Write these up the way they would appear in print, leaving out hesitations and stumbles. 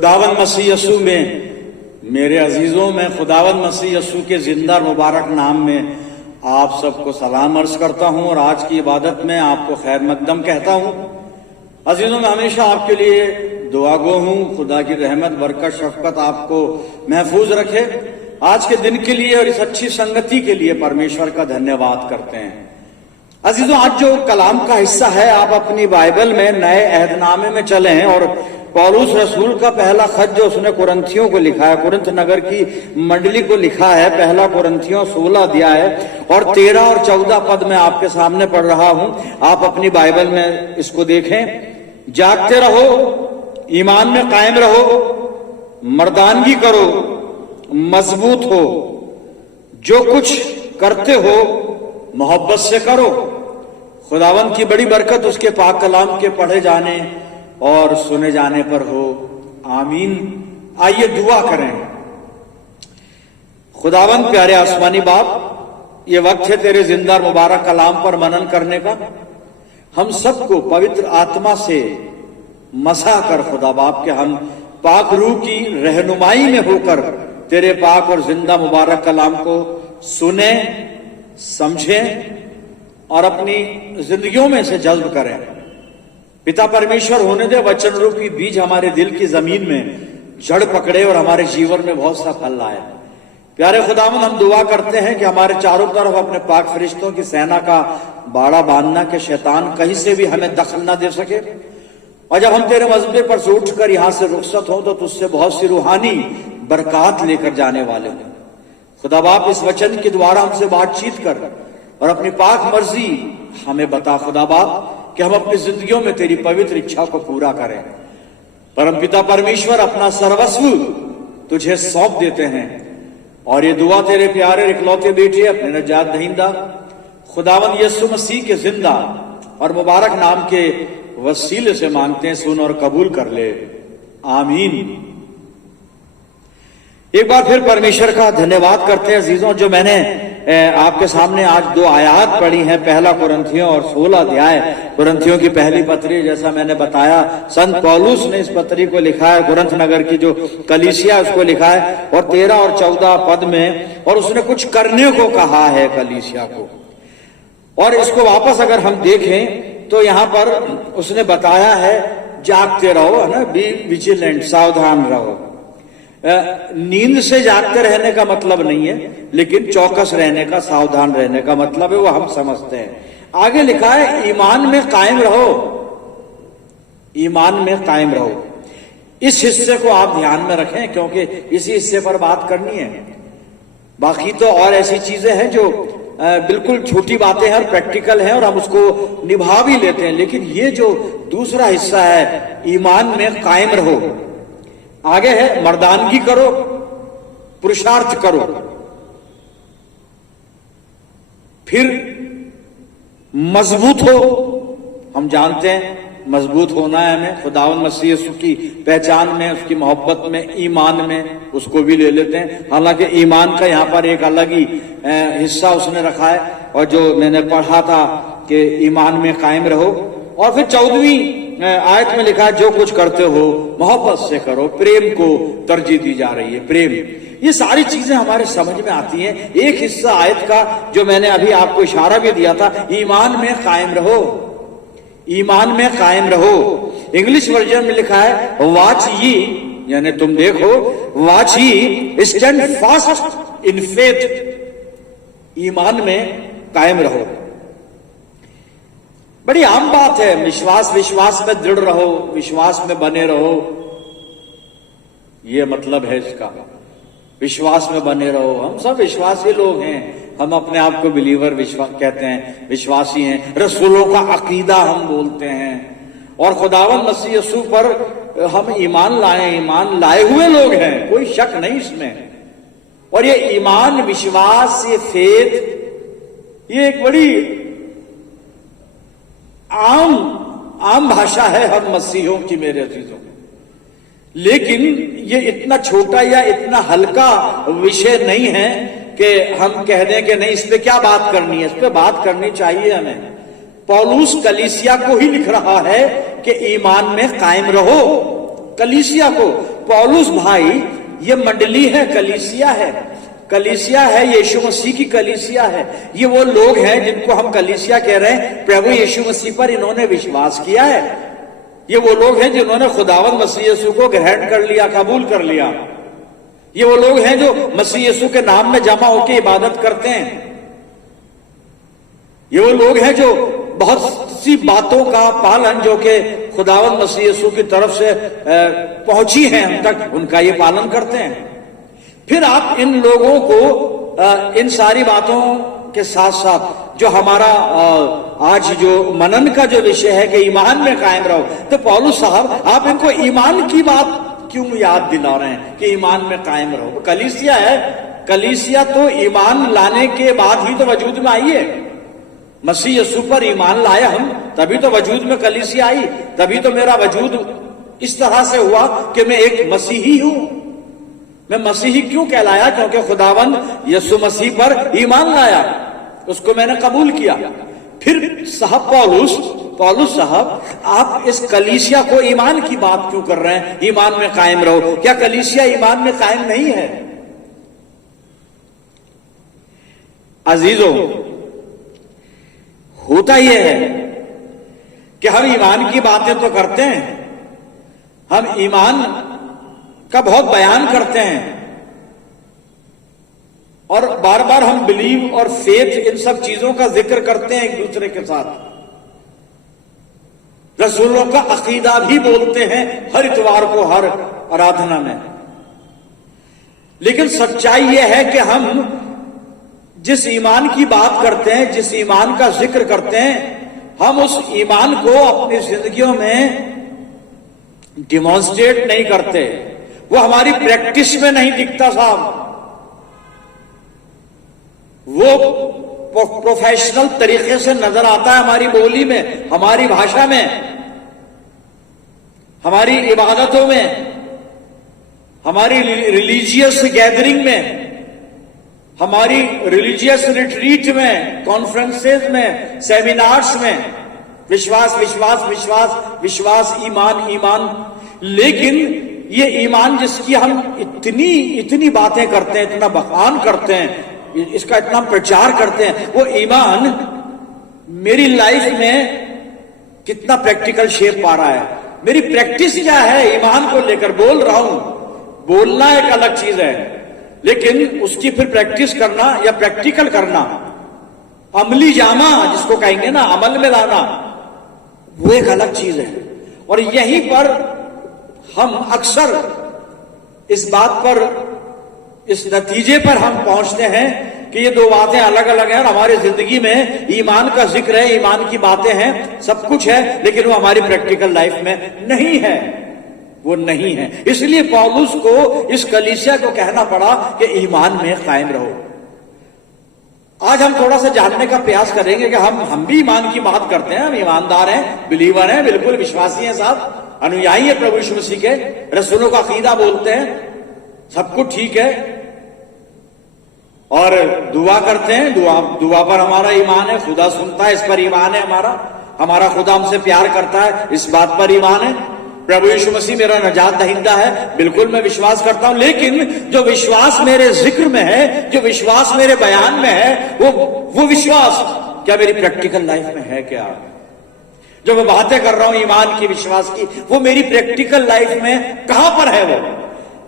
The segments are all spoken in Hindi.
खुदावन मसीह यसू में मेरे अजीजों में खुदावन मसीह यसू के जिंदा मुबारक नाम में आप सबको सलाम अर्ज करता हूं और आज की इबादत में आपको खैर मकदम कहता हूं। अजीजों में हमेशा आपके लिए दुआ गो हूं। खुदा की रहमत बरकत शफकत आपको महफूज रखे। आज के दिन के लिए और इस अच्छी संगति के लिए परमेश्वर का धन्यवाद करते हैं। अजीजों, आज जो कलाम का हिस्सा है, आप अपनी बाइबल में नए अहदनामे में चले हैं और पौलुस रसूल का पहला खत जो उसने कुरंथियों को लिखा है, कुरिन्थ नगर की मंडली को लिखा है, पहला कुरंथियों 16 अध्याय और 13 और 14 पद में आपके सामने पढ़ रहा हूं। आप अपनी बाइबल में इसको देखें। जागते रहो, ईमान में कायम रहो, मर्दानगी करो, मजबूत हो, जो कुछ करते हो मोहब्बत से करो। खुदावन की बड़ी बरकत उसके पाक कलाम के पढ़े जाने और सुने जाने पर हो, आमीन। आइए दुआ करें। खुदावन प्यारे आसमानी बाप, ये वक्त है तेरे जिंदा मुबारक कलाम पर मनन करने का। हम सबको पवित्र आत्मा से मसा कर खुदा बाप के हम पाक रूह की रहनुमाई में होकर तेरे पाक और जिंदा मुबारक कलाम को सुने, समझें और अपनी जिंदगियों में से जज्ब करें। पिता परमेश्वर, होने दे वचन रूपी बीज हमारे दिल की जमीन में जड़ पकड़े और हमारे जीवन में बहुत सा फल लाए। प्यारे खुदावन, हम दुआ करते हैं कि हमारे चारों तरफ अपने पाक फरिश्तों की सेना का बाड़ा बांधना के शैतान कहीं से भी हमें दखल ना दे सके। और जब हम तेरे मजबे पर से उठकर यहां से रुखसत हो तो तुझसे बहुत सी रूहानी बरकत लेकर जाने वाले हो। खुदा बाप, इस वचन के द्वारा हमसे बातचीत कर और अपनी पाक मर्जी हमें बता खुदा बाप कि हम अपनी जिंदगियों में तेरी पवित्र इच्छा को पूरा करें। परमपिता परमेश्वर, अपना सर्वस्व तुझे सौंप देते हैं और ये दुआ तेरे प्यारे इकलौते बेटे अपने नजात दहिंदा खुदावन यीशु मसीह के जिंदा और मुबारक नाम के वसीले से मांगते हैं। सुन और कबूल कर ले, आमीन। एक बार फिर परमेश्वर का धन्यवाद करते हैं अजीजों। जो मैंने आपके सामने आज दो आयात पढ़ी हैं, पहला कुरंथियों और 16 अध्याय कुरंथियों की पहली पत्री, जैसा मैंने बताया संत पौलुस ने इस पत्री को लिखा है, कुरिन्थ नगर की जो कलीसिया उसको लिखा है, और 13 और 14 पद में, और उसने कुछ करने को कहा है कलीसिया को। और इसको वापस अगर हम देखें तो यहां पर उसने बताया है जागते रहो, है ना, बी विजिलेंट, सावधान रहो। नींद से जागते रहने का मतलब नहीं है, लेकिन चौकस रहने का, सावधान रहने का मतलब है, वो हम समझते हैं। आगे लिखा है ईमान में कायम रहो, ईमान में कायम रहो। इस हिस्से को आप ध्यान में रखें क्योंकि इसी हिस्से पर बात करनी है। बाकी तो और ऐसी चीजें हैं जो बिल्कुल छोटी बातें हैं और प्रैक्टिकल हैं और हम उसको निभा भी लेते हैं, लेकिन ये जो दूसरा हिस्सा है, ईमान में कायम रहो, आगे है मर्दानगी करो, पुरुषार्थ करो, फिर मजबूत हो। हम जानते हैं मजबूत होना है हमें खुदावन मसीह यीशु की पहचान में, उसकी मोहब्बत में, ईमान में, उसको भी ले लेते हैं। हालांकि ईमान का यहाँ पर एक अलग ही हिस्सा उसने रखा है, और जो मैंने पढ़ा था कि ईमान में कायम रहो। और फिर 14वीं आयत में लिखा है जो कुछ करते हो मोहब्बत से करो, प्रेम को तरजीह दी जा रही है, प्रेम। ये सारी चीजें हमारे समझ में आती हैं। एक हिस्सा आयत का जो मैंने अभी आपको इशारा भी दिया था, ईमान में कायम रहो, ईमान में कायम रहो। इंग्लिश वर्जन में लिखा है वॉच ये, यानी तुम देखो, वॉच ये, स्टैंड फास्ट इन फेथ, ईमान में कायम रहो। बड़ी आम बात है, विश्वास में दृढ़ रहो, विश्वास में बने रहो, ये मतलब है इसका, विश्वास में बने रहो। हम सब विश्वासी लोग हैं, हम अपने आप को बिलीवर विश्वास कहते हैं, विश्वासी हैं। रसूलों का अकीदा हम बोलते हैं और खुदावन मसीह यीशु पर हम ईमान लाए हुए लोग हैं, कोई शक नहीं इसमें। और ये ईमान, विश्वास, ये फेथ, ये एक बड़ी आम भाषा है हम मसीहों की मेरे अजीजों, लेकिन ये इतना छोटा या इतना हल्का विषय नहीं है कि हम कह दें कि नहीं, इस पे क्या बात करनी है। इस पे बात करनी चाहिए हमें। पौलुस कलीसिया को ही लिख रहा है कि ईमान में कायम रहो, कलीसिया को, पौलुस भाई, ये मंडली है, कलीसिया है, कलीसिया है, यीशु मसीह की कलीसिया है। ये वो लोग हैं जिनको हम कलीसिया कह रहे हैं, प्रभु यीशु मसीह पर इन्होंने विश्वास किया है। ये वो लोग हैं जिन्होंने खुदावंद मसीह यीशु को ग्रहण कर लिया, कबूल कर लिया। ये वो लोग हैं जो मसीह यीशु के नाम में जमा होकर इबादत करते हैं। ये वो लोग हैं जो बहुत सी बातों का पालन जो कि खुदावंद मसीह यीशु की तरफ से पहुंची है हम तक, उनका ये पालन करते हैं। फिर आप इन लोगों को इन सारी बातों के साथ साथ जो हमारा आज जो मनन का जो विषय है कि ईमान में कायम रहो, तो पौलुस साहब आप इनको ईमान की बात क्यों याद दिला रहे हैं कि ईमान में कायम रहो? तो कलीसिया है, कलीसिया तो ईमान लाने के बाद ही तो वजूद में आई है। मसीह यीशु पर ईमान लाए हम, तभी तो वजूद में कलीसिया आई, तभी तो मेरा वजूद इस तरह से हुआ कि मैं एक मसीही हूं। मैं मसीही क्यों कहलाया? क्योंकि खुदावंद यीशु मसीह पर ईमान लाया, उसको मैंने कबूल किया। फिर साहब पौलुस साहब, आप इस कलीसिया को ईमान की बात क्यों कर रहे हैं? ईमान में कायम रहो। क्या कलीसिया ईमान में कायम नहीं है? अजीजों, होता यह है कि हम ईमान की बातें तो करते हैं, हम ईमान का बहुत बयान करते हैं और बार बार हम बिलीव और फेथ इन सब चीजों का जिक्र करते हैं एक दूसरे के साथ। रसूलों का अकीदा भी बोलते हैं हर इतवार को, हर आराधना में। लेकिन सच्चाई यह है कि हम जिस ईमान की बात करते हैं, जिस ईमान का जिक्र करते हैं, हम उस ईमान को अपनी जिंदगियों में डिमॉन्स्ट्रेट नहीं करते। वो हमारी प्रैक्टिस में नहीं दिखता साहब। वो प्रोफेशनल तरीके से नजर आता है हमारी बोली में, हमारी भाषा में, हमारी इबादतों में, हमारी रिलीजियस गैदरिंग में, हमारी रिलीजियस रिट्रीट में, कॉन्फ्रेंसेस में, सेमिनार्स में। विश्वास विश्वास विश्वास विश्वास, ईमान ईमान। लेकिन ये ईमान जिसकी हम इतनी बातें करते हैं, इतना बखान करते हैं, इसका इतना प्रचार करते हैं, वो ईमान मेरी लाइफ में कितना प्रैक्टिकल शेप पा रहा है? मेरी प्रैक्टिस क्या है ईमान को लेकर? बोल रहा हूं, बोलना एक अलग चीज है, लेकिन उसकी फिर प्रैक्टिस करना या प्रैक्टिकल करना, अमली जामा जिसको कहेंगे ना, अमल में लाना, वो एक अलग चीज है। और यहीं पर हम अक्सर इस बात पर, इस नतीजे पर हम पहुंचते हैं कि ये दो बातें अलग अलग हैं और हमारी जिंदगी में ईमान का जिक्र है, ईमान की बातें हैं, सब कुछ है, लेकिन वो हमारी प्रैक्टिकल लाइफ में नहीं है, वो नहीं है। इसलिए पौलुस को इस कलीसिया को कहना पड़ा कि ईमान में कायम रहो। आज हम थोड़ा सा जानने का प्रयास करेंगे कि हम भी ईमान की बात करते हैं, हम ईमानदार हैं, बिलीवर हैं, बिल्कुल विश्वासी हैं साहब, अनुयायी है प्रभु यीशु मसीह के, रसूलों का अकीदा बोलते हैं, सब कुछ ठीक है, और दुआ करते हैं, दुआ पर हमारा ईमान है, खुदा सुनता है, इस पर ईमान है हमारा खुदा हमसे प्यार करता है, इस बात पर ईमान है। प्रभु यीशु मसीह मेरा नजात दहिंदा है, बिल्कुल मैं विश्वास करता हूं। लेकिन जो विश्वास मेरे जिक्र में है, जो विश्वास मेरे बयान में है, वो विश्वास क्या मेरी प्रैक्टिकल लाइफ में है? क्या जो मैं बातें कर रहा हूं ईमान की, विश्वास की, वो मेरी प्रैक्टिकल लाइफ में कहां पर है? वो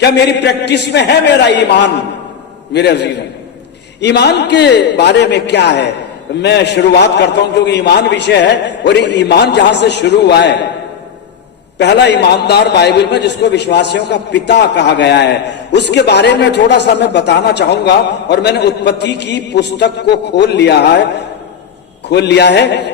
क्या मेरी प्रैक्टिस में है मेरा ईमान? मेरे अजीजों, ईमान के बारे में क्या है मैं शुरुआत करता हूं, क्योंकि ईमान विषय है और ये ईमान जहां से शुरू हुआ है, पहला ईमानदार बाइबल में जिसको विश्वासियों का पिता कहा गया है, उसके बारे में थोड़ा सा मैं बताना चाहूंगा। और मैंने उत्पत्ति की पुस्तक को खोल लिया है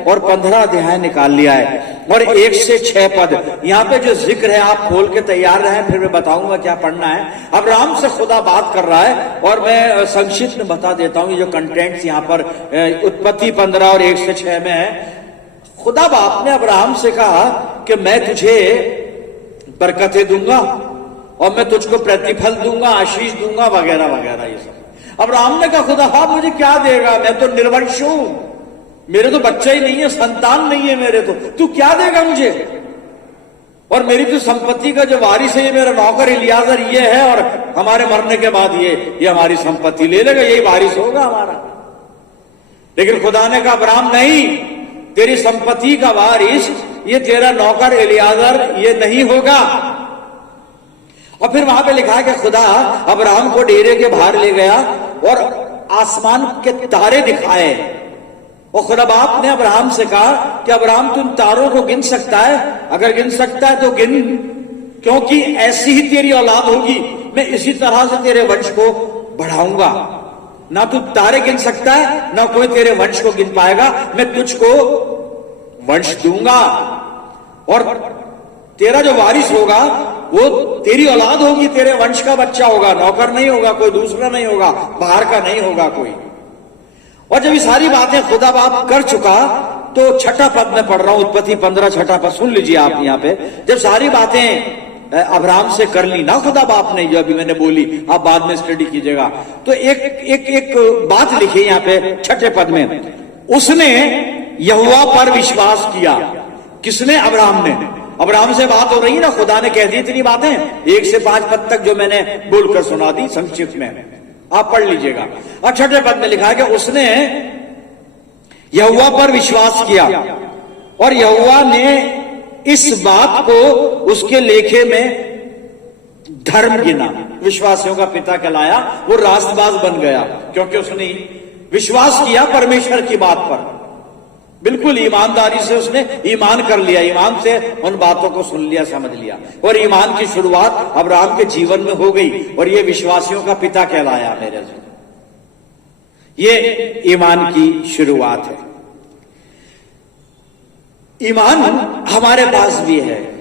और 15 अध्याय निकाल लिया है और 1 से 6 पद यहां पे जो जिक्र है, आप खोल के तैयार रहें, फिर मैं बताऊंगा क्या पढ़ना है। अब्राहम से खुदा बात कर रहा है और मैं संक्षिप्त में बता देता हूं ये जो कंटेंट्स यहां पर उत्पत्ति 15 और 1 से 6 में है। खुदा बाप ने अब्राहम से कहा कि मैं तुझे बरकतें दूंगा और मैं तुझको प्रतिफल दूंगा, आशीष दूंगा, वगैरह वगैरह ये सब। अब्राहम ने कहा खुदा बाप मुझे क्या देगा? मैं तो निर्वंश हूं, मेरे तो बच्चा ही नहीं है, संतान नहीं है मेरे, तो तू क्या देगा मुझे? और मेरी तो संपत्ति का जो वारिस है ये मेरा नौकर इलियाजर ये है, और हमारे मरने के बाद ये हमारी संपत्ति ले लेगा, यही वारिस होगा हमारा। लेकिन खुदा ने कहा अब्राहम नहीं, तेरी संपत्ति का वारिस ये तेरा नौकर इलियाजर ये नहीं होगा। और फिर वहां पे लिखा है कि खुदा अब्राहम को डेरे के बाहर ले गया और आसमान के तारे दिखाए, और खुदा बाप ने अब्राहम से कहा कि अब्राहम तुम तारों को गिन सकता है? अगर गिन सकता है तो गिन, क्योंकि ऐसी ही तेरी औलाद होगी, मैं इसी तरह से तेरे वंश को बढ़ाऊंगा। ना तू तारे गिन सकता है, ना कोई तेरे वंश को गिन पाएगा, मैं तुझको वंश दूंगा, और तेरा जो वारिस होगा वो तेरी औलाद होगी, तेरे वंश का बच्चा होगा, नौकर नहीं होगा, कोई दूसरा नहीं होगा, बाहर का नहीं होगा कोई। और जब ये सारी बातें खुदा बाप कर चुका तो छठा पद में पढ़ रहा हूं, उत्पत्ति 15 छठा पद सुन लीजिए आप यहां पे। जब सारी बातें अब्राहम से कर ली ना खुदा बाप ने, जो अभी मैंने बोली, आप बाद में स्टडी कीजिएगा, तो एक बात लिखी यहां पे छठे पद में, उसने यहोवा पर विश्वास किया। किसने? अब्राहम ने। अब्राहम से बात हो रही ना, खुदा ने कह दी इतनी बातें 1 से 5 पद तक जो मैंने बोलकर सुना दी संक्षिप्त में, आप पढ़ लीजिएगा। और छठे पद में लिखा है कि उसने यहोवा पर विश्वास किया और यहोवा ने इस बात को उसके लेखे में धर्म गिना। विश्वासियों का पिता कहलाया, वो रास्तबाज बन गया, क्योंकि उसने विश्वास किया परमेश्वर की बात पर, बिल्कुल ईमानदारी से उसने ईमान कर लिया, ईमान से उन बातों को सुन लिया, समझ लिया, और ईमान की शुरुआत अब्राहम के जीवन में हो गई, और ये विश्वासियों का पिता कहलाया मेरे से। ये ईमान की शुरुआत है। ईमान हमारे पास भी है,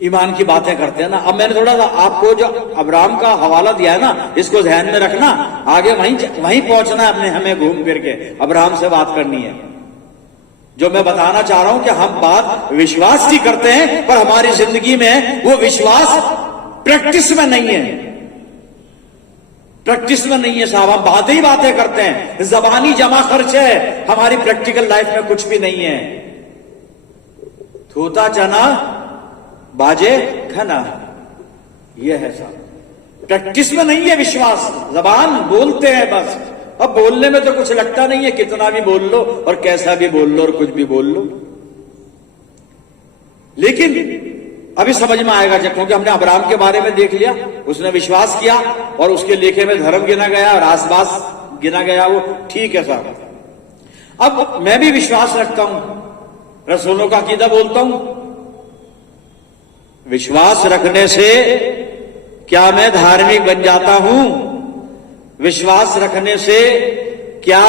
ईमान की बातें करते हैं ना। अब मैंने थोड़ा सा आपको जो अब्राहम का हवाला दिया है ना, इसको ध्यान में रखना, आगे वहीं पहुंचना है अपने, हमें घूम फिर के अब्राहम से बात करनी है। जो मैं बताना चाह रहा हूं कि हम बात विश्वास की करते हैं, पर हमारी जिंदगी में वो विश्वास प्रैक्टिस में नहीं है, प्रैक्टिस में नहीं है साहब। हम बातें ही बातें करते हैं, जबानी जमा खर्च है, हमारी प्रैक्टिकल लाइफ में कुछ भी नहीं है। थोता चना बाजे खना, यह है साहब, प्रैक्टिस में नहीं है विश्वास। जबान बोलते हैं बस, अब बोलने में तो कुछ लगता नहीं है, कितना भी बोल लो और कैसा भी बोल लो और कुछ भी बोल लो, लेकिन अभी समझ में आएगा जब, क्योंकि हमने अब्राहम के बारे में देख लिया, उसने विश्वास किया और उसके लेखे में धर्म गिना गया और आसपास गिना गया, वो ठीक है साहब। अब मैं भी विश्वास रखता हूं, रसूलों का अकीदा बोलता हूं। विश्वास रखने से क्या मैं धार्मिक बन जाता हूं? विश्वास रखने से क्या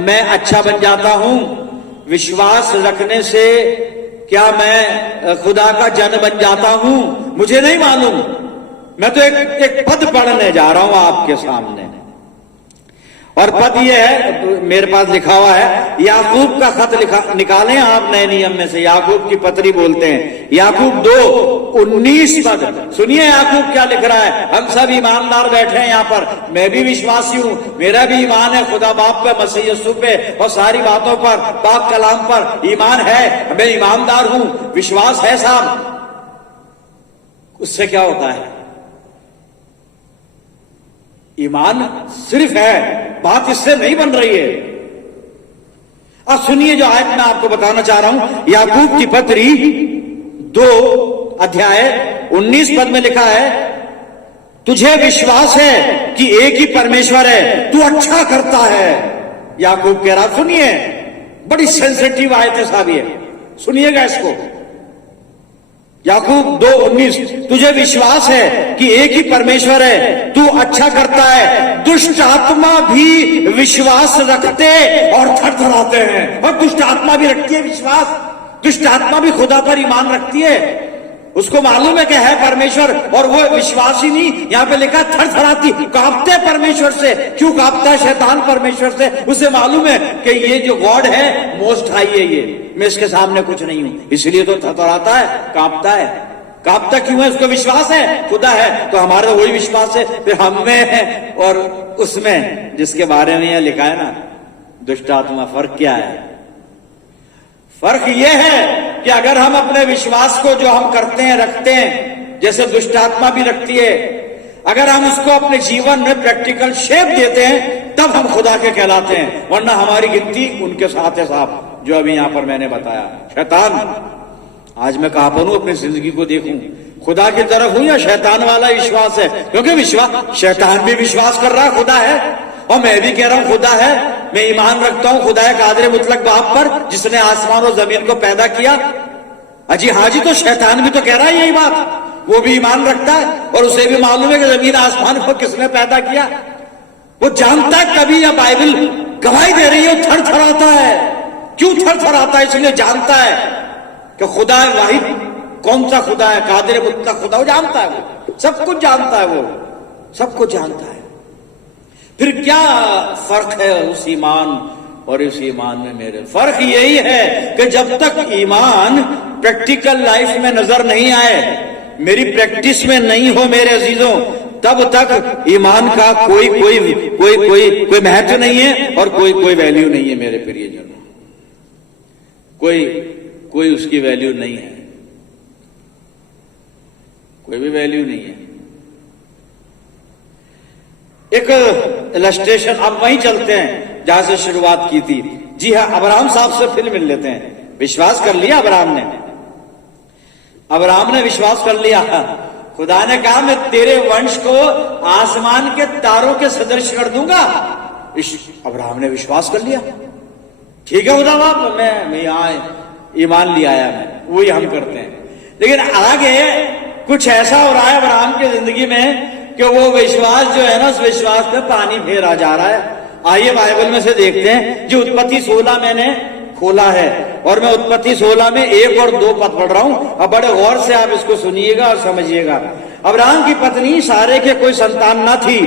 मैं अच्छा बन जाता हूं? विश्वास रखने से क्या मैं खुदा का जन बन जाता हूं? मुझे नहीं मालूम। मैं तो एक पद पढ़ने जा रहा हूं आपके सामने, और पद ये है, मेरे पास लिखा हुआ है, याकूब का खत निकालें आप नए नियम में से, याकूब की पत्री बोलते हैं, याकूब 2:19 पद सुनिए याकूब क्या लिख रहा है। हम सब ईमानदार बैठे हैं यहां पर, मैं भी विश्वासी हूं, मेरा भी ईमान है खुदा बाप पे, मसीह यीशु पे और सारी बातों पर, पाक कलाम पर ईमान है, मैं ईमानदार हूं, विश्वास है साहब। उससे क्या होता है? ईमान सिर्फ है, बात इससे नहीं बन रही है। अब सुनिए जो आयत मैं आपको बताना चाह रहा हूं, याकूब की पत्री 2:19 पद में लिखा है, तुझे विश्वास है कि एक ही परमेश्वर है, तू अच्छा करता है। याकूब कह रहा, सुनिए, बड़ी सेंसिटिव आयत है साहब ये, सुनिएगा इसको। याकूब 2:19, तुझे विश्वास है कि एक ही परमेश्वर है, तू अच्छा करता है। दुष्ट आत्मा भी विश्वास रखते और थरथराते हैं। और दुष्ट आत्मा भी रखती है विश्वास, दुष्ट आत्मा भी खुदा पर ईमान रखती है, उसको मालूम है कि है परमेश्वर, और वो विश्वास ही नहीं, यहां पे लिखा थरथराती, कांपते परमेश्वर से। क्यों कांपता है शैतान परमेश्वर से? उसे मालूम है कि ये जो गॉड है मोस्ट हाई है, ये मैं इसके सामने कुछ नहीं हूं, इसलिए तो थरथराता है, कांपता है। कांपता क्यों है? उसको विश्वास है खुदा है, तो हमारा वही विश्वास है, फिर हम में है और उसमें जिसके बारे में यह लिखा है ना, दुष्ट आत्मा। फर्क क्या है? फर्क यह है कि अगर हम अपने विश्वास को जो हम करते हैं रखते हैं, जैसे दुष्टात्मा भी रखती है, अगर हम उसको अपने जीवन में प्रैक्टिकल शेप देते हैं तब हम खुदा के कहलाते हैं, वरना हमारी गिनती उनके साथ है साहब, जो अभी यहां पर मैंने बताया। शैतान, आज मैं कहां पर हूं, अपनी जिंदगी को देखूं, खुदा की तरफ हूं या शैतान वाला विश्वास है? क्योंकि विश्वास, शैतान भी विश्वास कर रहा है खुदा है, और मैं भी कह रहा हूं खुदा है। मैं ईमान रखता हूं खुदा कादिर मुतलक बाप पर, जिसने आसमान और जमीन को पैदा किया। अजी हाँ जी, तो शैतान भी तो कह रहा है यही बात, वो भी ईमान रखता है और उसे भी मालूम है कि जमीन आसमान को किसने पैदा किया। वो जानता है कभी या बाइबल गवाही दे रही है, वो थर थर आता है। क्यों थर थर आता है? इसलिए जानता है कि खुदा वाहिद कौन सा खुदा है, कादिर मुतलक खुदा, वो जानता है, वो सब कुछ जानता है, वो सब कुछ जानता है। फिर क्या फर्क है उस ईमान और इस ईमान में मेरे? फर्क यही है कि जब तक ईमान प्रैक्टिकल लाइफ में नजर नहीं आए, मेरी प्रैक्टिस में नहीं हो मेरे अजीजों, तब तक ईमान का कोई कोई कोई कोई कोई महत्व नहीं है और कोई कोई वैल्यू नहीं है मेरे प्रियजनों, कोई कोई उसकी वैल्यू नहीं है, कोई भी वैल्यू नहीं है। एक इलस्ट्रेशन, अब वहीं चलते हैं जहां से शुरुआत की थी। जी हाँ, अब्राहम साहब से फिर मिल लेते हैं। विश्वास कर लिया अब्राहम ने विश्वास कर लिया। खुदा ने कहा मैं तेरे वंश को आसमान के तारों के सदृश कर दूंगा। अब्राहम ने विश्वास कर लिया, ठीक है खुदा बाप, मैं यहां ईमान ले आया, मैं वही हम करते हैं। लेकिन आगे कुछ ऐसा हो रहा है अब्राहम की जिंदगी में कि वो विश्वास जो है ना, उस विश्वास पे पानी फेरा जा रहा है। आइए बाइबल में से देखते हैं। जो उत्पत्ति 16 मैंने खोला है और मैं उत्पत्ति 16 में 1 और 2 पद पढ़ रहा हूं। अब बड़े गौर से आप इसको सुनिएगा और समझिएगा। अब्राहम की पत्नी सारे के कोई संतान न थी।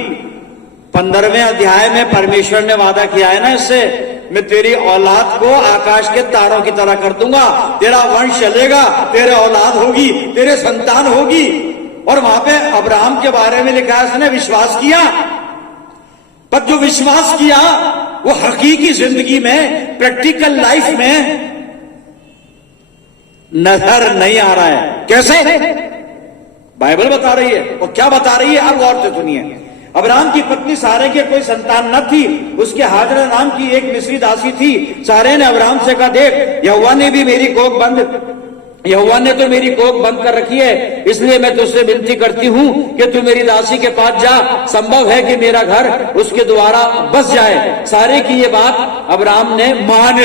15वें अध्याय में परमेश्वर ने वादा किया है ना इससे, मैं तेरी औलाद को आकाश के तारों की तरह कर दूंगा, तेरा वंश चलेगा, तेरे औलाद होगी, तेरे संतान होगी। और वहां पे अब्राहम के बारे में लिखा है उसने विश्वास किया, पर जो विश्वास किया वो हकीकी जिंदगी में, प्रैक्टिकल लाइफ में नजर नहीं आ रहा है। कैसे? बाइबल बता रही है। और क्या बता रही है? अब गौर से सुनिए। अब्राहम की पत्नी सारे के कोई संतान न थी, उसके हाजरा नाम की एक मिस्री दासी थी। सारे ने अब्राहम से कहा, देख यहोवा ने तो मेरी कोख बंद कर रखी है, इसलिए मैं तुझसे विनती करती हूं कि तू मेरी दासी के पास जा, संभव है कि मेरा घर उसके द्वारा बस जाए। सारे की ये बात अब्राहम ने मान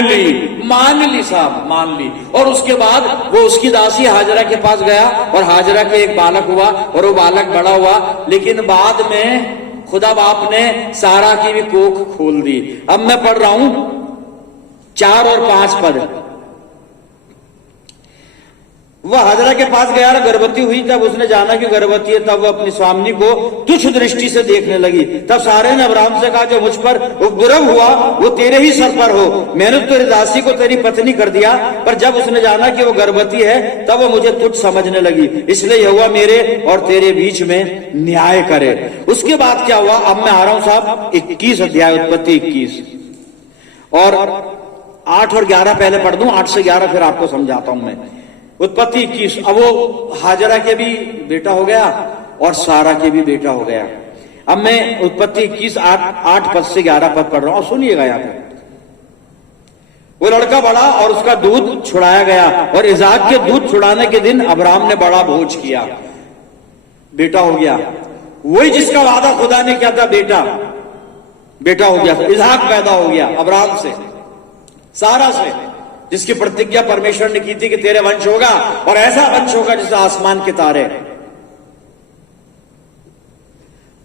ली साहब, मान ली। और उसके बाद वो उसकी दासी हाजरा के पास गया और हाजरा के एक बालक हुआ और वो बालक बड़ा हुआ। लेकिन बाद में खुदा बाप ने सारा की भी कोख खोल दी। अब मैं पढ़ रहा हूं 4 और 5 पद। वह हाजरा के पास गया और गर्भवती हुई। तब उसने जाना कि गर्भवती है, तब वह अपनी स्वामिनी को तुच्छ दृष्टि से देखने लगी। तब सारे ने अब्राहम से कहा, जो मुझ पर उपद्रव हुआ वो तेरे ही सर पर हो। मैंने तेरी दासी को तेरी पत्नी कर दिया। पर जब उसने जाना कि वो गर्भवती है, तब वो मुझे तुच्छ समझने लगी। इसलिए यहोवा मेरे और तेरे बीच में न्याय करे। उसके बाद क्या हुआ? अब मैं आ रहा हूं साहब 21 अध्याय, उत्पत्ति 21 और 8 और 11 पहले पढ़ दूं, 8 से 11 फिर आपको समझाता हूं मैं। उत्पत्ति 21। अब वो हाजरा के भी बेटा हो गया और सारा के भी बेटा हो गया। अब मैं उत्पत्ति 21 8 पद से 11 पद पढ़ रहा हूं, सुनिएगा यहां पे। वो लड़का बड़ा और उसका दूध छुड़ाया गया, और इसाक के दूध छुड़ाने के दिन अब्राहम ने बड़ा भोज किया। बेटा हो गया, वही जिसका वादा खुदा ने किया था, बेटा हो गया। इसाक पैदा हो गया अब्राहम से, सारा से, जिसकी प्रतिज्ञा परमेश्वर ने की थी कि तेरे वंश होगा और ऐसा वंश होगा जैसे आसमान के तारे।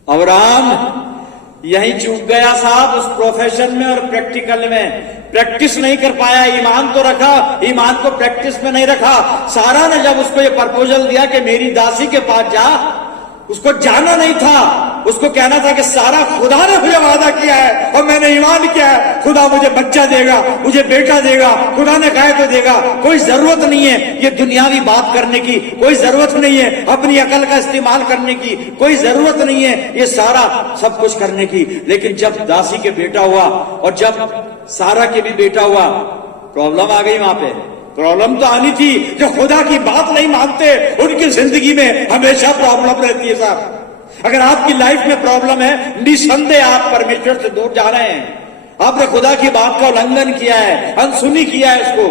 अब्राहम यहीं चूक गया साहब, उस प्रोफेशन में और प्रैक्टिकल में। प्रैक्टिस नहीं कर पाया, ईमान तो रखा, ईमान को प्रैक्टिस में नहीं रखा। सारा ने जब उसको ये प्रपोजल दिया कि मेरी दासी के पास जा, उसको जाना नहीं था। उसको कहना था कि सारा खुदा ने मुझे वादा किया है और मैंने ईमान किया है, खुदा मुझे बच्चा देगा, मुझे बेटा देगा, खुदा ने कहा तो देगा। कोई जरूरत नहीं है ये दुनियावी बात करने की, कोई जरूरत नहीं है अपनी अकल का इस्तेमाल करने की, कोई जरूरत नहीं है ये सारा सब कुछ करने की। लेकिन जब दासी के बेटा हुआ और जब सारा के भी बेटा हुआ, प्रॉब्लम आ गई वहां पे। प्रॉब्लम तो आनी थी, जो खुदा की बात नहीं मानते उनकी जिंदगी में हमेशा प्रॉब्लम रहती है साहब। अगर आपकी लाइफ में प्रॉब्लम है, निसंदेह आप परमेश्वर से दूर जा रहे हैं, आपने खुदा की बात का उल्लंघन किया है, अनसुनी किया है इसको।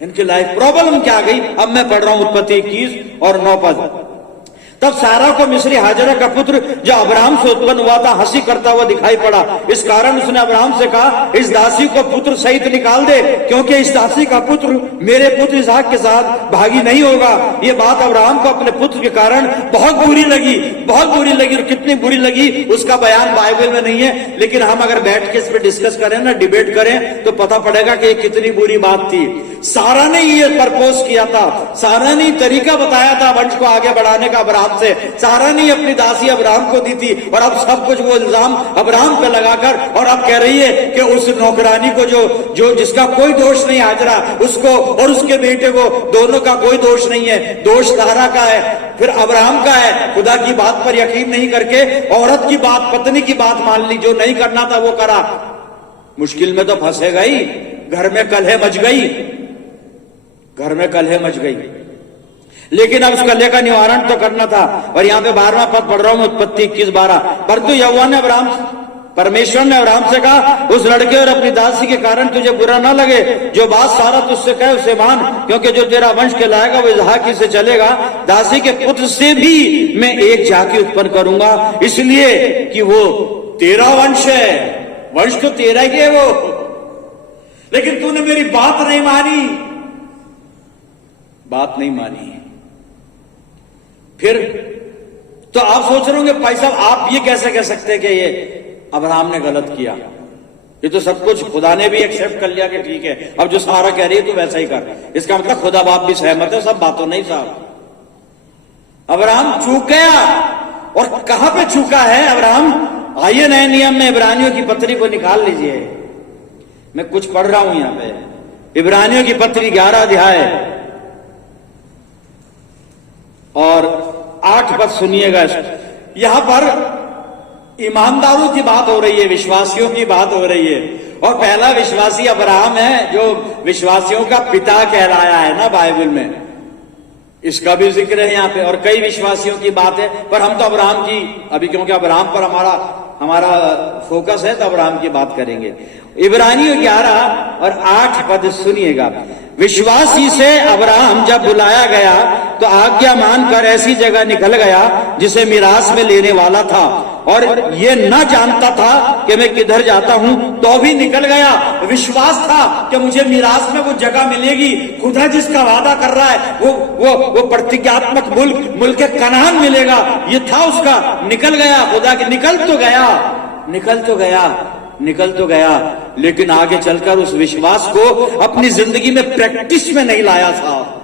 इनकी लाइफ प्रॉब्लम क्या आ गई? अब मैं पढ़ रहा हूं उत्पत्ति 21 और 9 पद। तब सारा को मिस्री हाजरा का पुत्र जो अब्राहम से उत्पन्न हुआ था हंसी करता हुआ दिखाई पड़ा। इस कारण उसने अब्राहम से कहा, इस दासी को पुत्र सहित निकाल दे, क्योंकि इस दासी का पुत्र मेरे पुत्र इसहाक के साथ भागी नहीं होगा। ये बात अब्राहम को अपने पुत्र के कारण बहुत बुरी लगी, बहुत बुरी लगी। और कितनी बुरी लगी उसका बयान बाइबल में नहीं है, लेकिन हम अगर बैठ के इस पर डिस्कस करें ना, डिबेट करें, तो पता पड़ेगा कि ये कितनी बुरी बात थी। सारा ने ये प्रपोज किया था, सारा ने तरीका बताया था वंश को आगे बढ़ाने का अब्राहम से। सारा ने अपनी दासी अब्राहम को दी थी, और अब सब कुछ वो इल्जाम अब्राहम पे लगाकर, और अब कह रही है कि उस नौकरानी को जो जिसका कोई दोष नहीं, हाजरा, उसको और उसके बेटे को, दोनों का कोई दोष नहीं है, दोष सारा का है, फिर अब्राहम का है। खुदा की बात पर यकीन नहीं करके औरत की बात, पत्नी की बात मान ली, जो नहीं करना था वो करा। मुश्किल में तो फंसेगा ही, घर में कलह मच गई, घर में कलह मच गई। लेकिन अब उस कलह का निवारण तो करना था। और यहां पे 12वां पद पढ़ रहा हूं, उत्पत्ति 21:12। परंतु यहोवा ने परमेश्वर ने अब्राहम से कहा, उस लड़के और अपनी दासी के कारण तुझे बुरा ना लगे, जो बात सारा तुझसे कहे उसे मान, क्योंकि जो तेरा वंश कहलाएगा वो इसहाक ही से चलेगा। दासी के पुत्र से भी मैं एक जाति उत्पन्न करूंगा, इसलिए कि वो तेरा वंश है। वंश तो तेरा ही है वो, लेकिन तूने मेरी बात नहीं मानी, बात नहीं मानी। फिर तो आप सोच रहे होंगे, भाई साहब आप ये कैसे कह सकते हैं कि ये अब्राहम ने गलत किया? ये तो सब कुछ खुदा ने भी एक्सेप्ट कर लिया कि ठीक है, अब जो सारा कह रही है तो वैसा ही कर। इसका मतलब खुदा बाप भी सहमत है सब बातों? नहीं साहब, अब्राहम चूक गया। और कहां पे चूका है अब्राहम? आइए नए नियम में इब्रानियों की पत्री को निकाल लीजिए। मैं कुछ पढ़ रहा हूं यहां पे, इब्रानियों की पत्री 11 अध्याय और 8 पद सुनिएगा। यहां पर ईमानदारों की बात हो रही है, विश्वासियों की बात हो रही है। और पहला विश्वासी अब्राहम है, जो विश्वासियों का पिता कहलाया है ना बाइबल में, इसका भी जिक्र है यहाँ पे। और कई विश्वासियों की बात है, पर हम तो अब्राहम की अभी, क्योंकि अब्राहम पर हमारा फोकस है, तो अब्राहम की बात करेंगे। इब्रानियों 11 और 8 पद सुनिएगा। विश्वासी से अब्राहम जब बुलाया गया तो आज्ञा मानकर ऐसी जगह निकल गया जिसे मिरास में लेने वाला था, और ये न जानता था कि मैं किधर जाता हूं, तो भी निकल गया। विश्वास था कि मुझे मिरास में वो जगह मिलेगी, खुदा जिसका वादा कर रहा है वो प्रतिज्ञात्मक मुल्क कनान मिलेगा, ये था उसका। निकल गया, खुदा के निकल तो गया, लेकिन आगे चलकर उस विश्वास को अपनी जिंदगी में प्रैक्टिस में नहीं लाया था।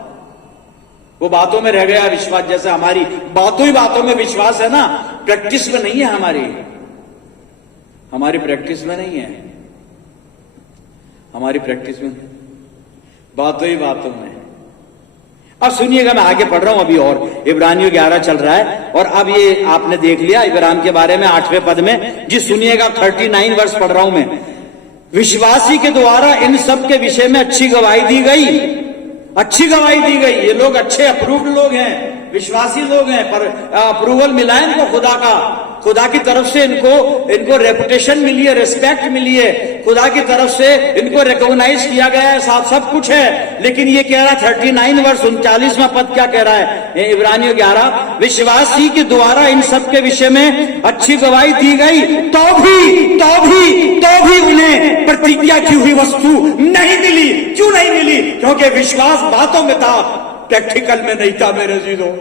वो बातों में रह गया विश्वास, जैसे हमारी बातों ही बातों में विश्वास है ना, प्रैक्टिस में नहीं है हमारी प्रैक्टिस में नहीं है, हमारी प्रैक्टिस में, बातों ही बातों में। अब सुनिएगा, मैं आगे पढ़ रहा हूं अभी, और इब्रानियों 11 चल रहा है। और अब ये आपने देख लिया इब्राहिम के बारे में 8वें पद में, जी सुनिएगा 39 वर्ष पढ़ रहा हूं मैं। विश्वासी के द्वारा इन सब के विषय में अच्छी गवाही दी गई। ये लोग अच्छे अप्रूव्ड लोग हैं, विश्वासी लोग हैं, पर अप्रूवल मिला है इनको खुदा की तरफ से। इनको रेपुटेशन मिली है, रिस्पेक्ट मिली है, खुदा की तरफ से इनको रिकॉग्नाइज किया गया है, साथ सब कुछ है। लेकिन ये कह रहा 39 वर्ष 39वां पद क्या कह रहा है इब्रानियों 11, विश्वासी के द्वारा इन सब के विषय में अच्छी गवाही दी गई, तो भी उन्हें प्रतिज्ञा की हुई वस्तु नहीं मिली। क्यों नहीं मिली? क्योंकि विश्वास बातों में था, प्रैक्टिकल में नहीं था मेरे जीजों।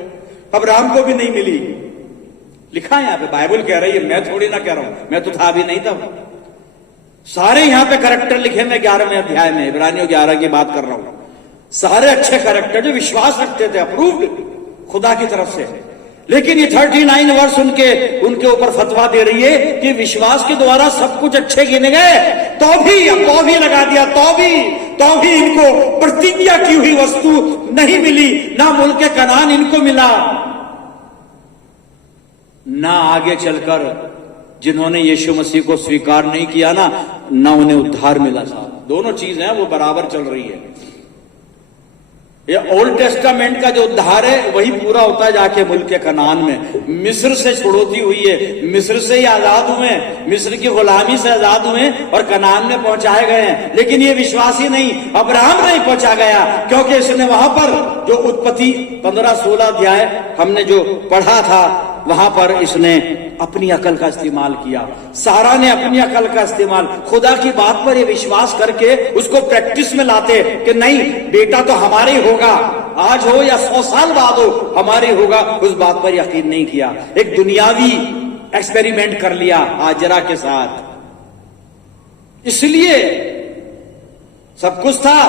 अब्राहम को भी नहीं मिली। लिखा है यहां पे, बाइबल कह रही है, मैं थोड़ी ना कह रहा हूं, मैं तो था भी नहीं था। सारे यहां पे कैरेक्टर लिखे मैं 11वें अध्याय में, इब्रानियों 11 की बात कर रहा हूं। सारे अच्छे कैरेक्टर जो विश्वास रखते थे, अप्रूव्ड खुदा की तरफ से। लेकिन ये 39 वर्ष उनके ऊपर फतवा दे रही है कि विश्वास के द्वारा सब कुछ अच्छे गिने गए, तो भी लगा दिया, तो भी इनको प्रतिज्ञा की हुई वस्तु नहीं मिली, ना मुल्क कनान इनको मिला, ना आगे चलकर जिन्होंने यीशु मसीह को स्वीकार नहीं किया ना, ना उन्हें उद्धार मिला साहब। दोनों चीज हैं वो बराबर चल रही है। ये ओल्ड टेस्टामेंट का जो उद्धार है वही पूरा होता है जाके मुल्क कनान में। मिस्र से छुड़ौती हुई है, मिस्र से ही आजाद हुए, मिस्र की गुलामी से आजाद हुए और कनान में पहुंचाए गए हैं। लेकिन ये विश्वासी नहीं, अब्राहम नहीं पहुंचा गया, क्योंकि इसने वहां पर जो उत्पत्ति 15-16 अध्याय हमने जो पढ़ा था वहां पर इसने अपनी अकल का इस्तेमाल किया। सारा ने अपनी अकल का इस्तेमाल, खुदा की बात पर ये विश्वास करके उसको प्रैक्टिस में लाते कि नहीं बेटा तो हमारे ही होगा, आज हो या 100 साल बाद हो हमारे होगा, उस बात पर यकीन नहीं किया। एक दुनियावी एक्सपेरिमेंट कर लिया हाजरा के साथ। इसलिए सब कुछ था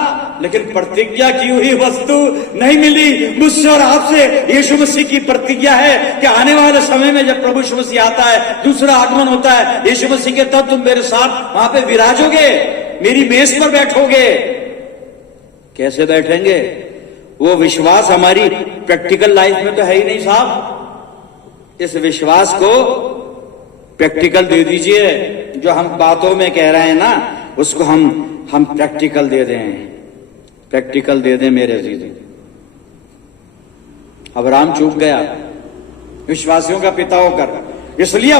लेकिन प्रतिज्ञा की हुई वस्तु नहीं मिली। मुझसे और आपसे यीशु मसीह की प्रतिज्ञा है कि आने वाले समय में जब प्रभु यीशु मसीह आता है, दूसरा आगमन होता है, यीशु मसीह के तब तुम मेरे साथ वहां पे विराजोगे, मेरी मेज पर बैठोगे। कैसे बैठेंगे? वो विश्वास हमारी प्रैक्टिकल लाइफ में तो है ही नहीं साहब। इस विश्वास को प्रैक्टिकल दे दीजिए। जो हम बातों में कह रहे हैं ना, उसको हम प्रैक्टिकल दे दें, प्रैक्टिकल दे दें मेरे अजीज। अब्राहम चूक गया विश्वासियों का पिता होकर, इसलिए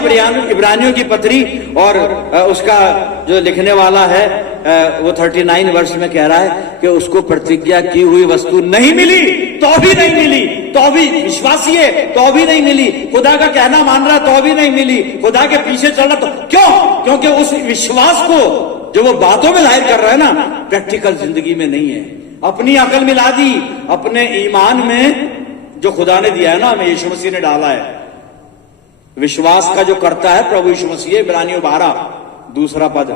इब्रानियों की पत्री और उसका जो लिखने वाला है वो 39 वर्ष में कह रहा है कि उसको प्रतिज्ञा की हुई वस्तु नहीं मिली, तो भी नहीं मिली, तो भी विश्वासी है तो भी नहीं मिली, खुदा का कहना मान रहा तो भी नहीं मिली, खुदा के पीछे चल रहा तो क्यों? क्योंकि उस विश्वास को जो वो बातों में जाहिर कर रहा है ना, प्रैक्टिकल जिंदगी में नहीं है। अपनी अकल मिला दी अपने ईमान में जो खुदा ने दिया है ना, हमें यीशु मसीह ने डाला है। विश्वास का जो करता है प्रभु यीशु मसीह, इब्रानियों 12 दूसरा पद,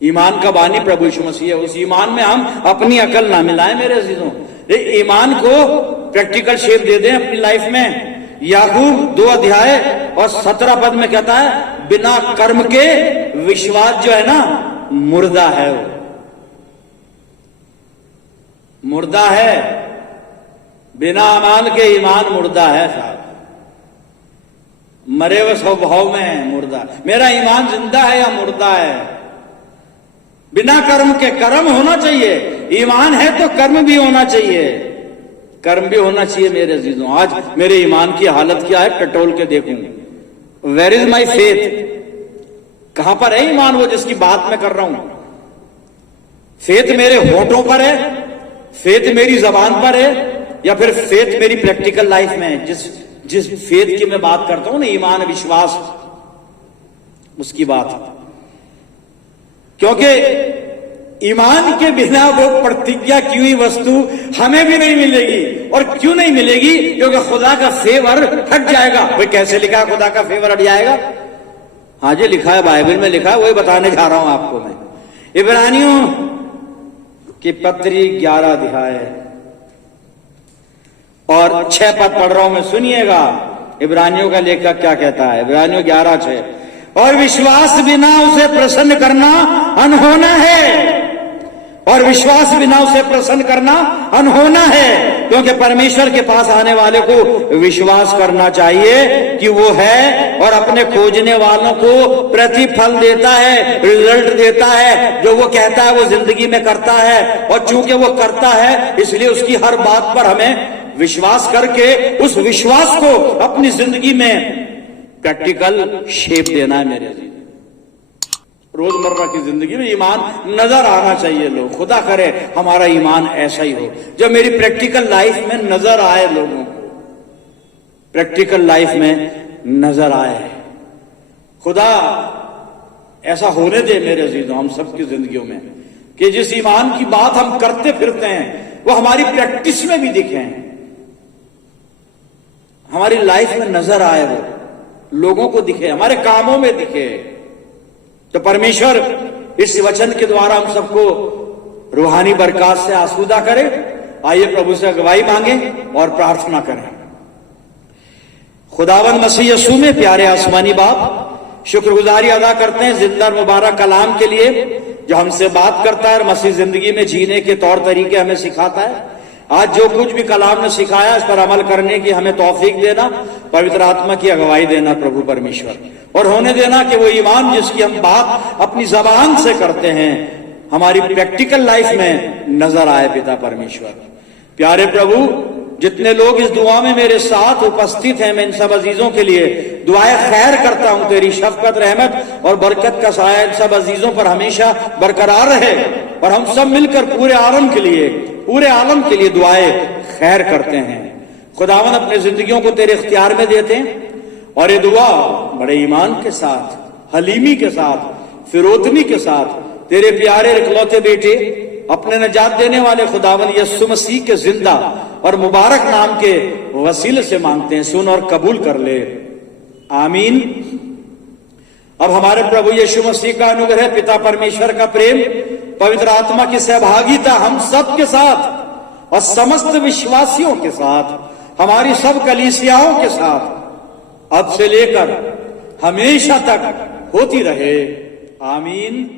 ईमान का बानी प्रभु यीशु मसीह है। उस ईमान में हम अपनी अकल ना मिलाएं मेरे अजीजों, ईमान को प्रैक्टिकल शेप दे दें अपनी लाइफ में। याकूब 2 अध्याय और 17 पद में कहता है बिना कर्म के विश्वास जो है ना मुर्दा है, वो मुर्दा है। बिना अमाल के ईमान मुर्दा है साहब, मरे हुए स्वभाव में है मुर्दा। मेरा ईमान जिंदा है या मुर्दा है? बिना कर्म के, कर्म होना चाहिए, ईमान है तो कर्म भी होना चाहिए, कर्म भी होना चाहिए मेरे अजीजों। आज मेरे ईमान की हालत क्या है टटोल के देखूं। Where is my faith? कहां पर है ईमान वो जिसकी बात मैं कर रहा हूं? फेथ मेरे होठों पर है, फेथ मेरी जबान पर है, या फिर फेथ मेरी प्रैक्टिकल लाइफ में है? जिस फेथ की मैं बात करता हूं ना, ईमान विश्वास, उसकी बात। क्योंकि ईमान के बिना वो प्रतिज्ञा की हुई वस्तु हमें भी नहीं मिलेगी। और क्यों नहीं मिलेगी? क्योंकि खुदा का फेवर हट जाएगा। भाई कैसे लिखा खुदा का फेवर हट जाएगा? हाँ जी लिखा है, बाइबल में लिखा है, वही बताने जा रहा हूं आपको मैं। इब्रानियों की पत्री 11 अध्याय और 6 पद पढ़ रहा हूं मैं, सुनिएगा इब्रानियों का लेखक क्या कहता है। इब्रानियों 11:6, और विश्वास बिना उसे प्रसन्न करना अनहोना है, और विश्वास बिना उसे प्रसन्न करना अनहोना है, क्योंकि परमेश्वर के पास आने वाले को विश्वास करना चाहिए कि वो है, और अपने खोजने वालों को प्रतिफल देता है, रिजल्ट देता है। जो वो कहता है वो जिंदगी में करता है, और चूंकि वो करता है इसलिए उसकी हर बात पर हमें विश्वास करके उस विश्वास को अपनी जिंदगी में प्रैक्टिकल शेप देना है मेरे जी। रोजमर्रा की जिंदगी में ईमान नजर आना चाहिए लोग। खुदा करे हमारा ईमान ऐसा ही हो जो मेरी प्रैक्टिकल लाइफ में नजर आए, लोगों को प्रैक्टिकल लाइफ में नजर आए। खुदा ऐसा होने दे मेरे अजीजों हम सबकी जिंदगियों में कि जिस ईमान की बात हम करते फिरते हैं वो हमारी प्रैक्टिस में भी दिखे, हमारी लाइफ में नजर आए, वो लोगों को दिखे, हमारे कामों में दिखे। तो परमेश्वर इस वचन के द्वारा हम सबको रूहानी बरकत से आसूदा करे। आइए प्रभु से अगुवाई मांगे और प्रार्थना करें। खुदावंद मसीह यीशु में प्यारे आसमानी बाप, शुक्रगुजारी अदा करते हैं जिंदा और मुबारक कलाम के लिए जो हमसे बात करता है और मसीह जिंदगी में जीने के तौर तरीके हमें सिखाता है। आज जो कुछ भी कलाम ने सिखाया इस पर अमल करने की हमें तौफीक देना। पवित्र आत्मा की अगुवाई देना प्रभु परमेश्वर, और होने देना कि वो ईमान जिसकी हम बात अपनी जबान से करते हैं हमारी प्रैक्टिकल लाइफ में नजर आए पिता परमेश्वर। प्यारे प्रभु, जितने लोग इस दुआ में मेरे साथ उपस्थित हैं, मैं इन सब अजीजों के लिए दुआए खैर करता हूं। तेरी शफकत, रहमत और बरकत का साया इन सब अजीजों पर हमेशा बरकरार रहे, और हम सब मिलकर पूरे आलम के लिए दुआए खैर करते हैं। खुदावन अपने जिंदगियों को तेरे इख्तियार में देते हैं, और ये दुआ बड़े ईमान के साथ, हलीमी के साथ, फिरोतनी के साथ तेरे प्यारे इकलौते बेटे अपने नजात देने वाले खुदावन यीशु मसीह के जिंदा और मुबारक नाम के वसीले से मांगते हैं। सुन और कबूल कर ले, आमीन। अब हमारे प्रभु यीशु मसीह का अनुग्रह, पिता परमेश्वर का प्रेम, पवित्र आत्मा की सहभागिता हम सब के साथ और समस्त विश्वासियों के साथ, हमारी सब कलीसियाओं के साथ अब से लेकर हमेशा तक होती रहे, आमीन।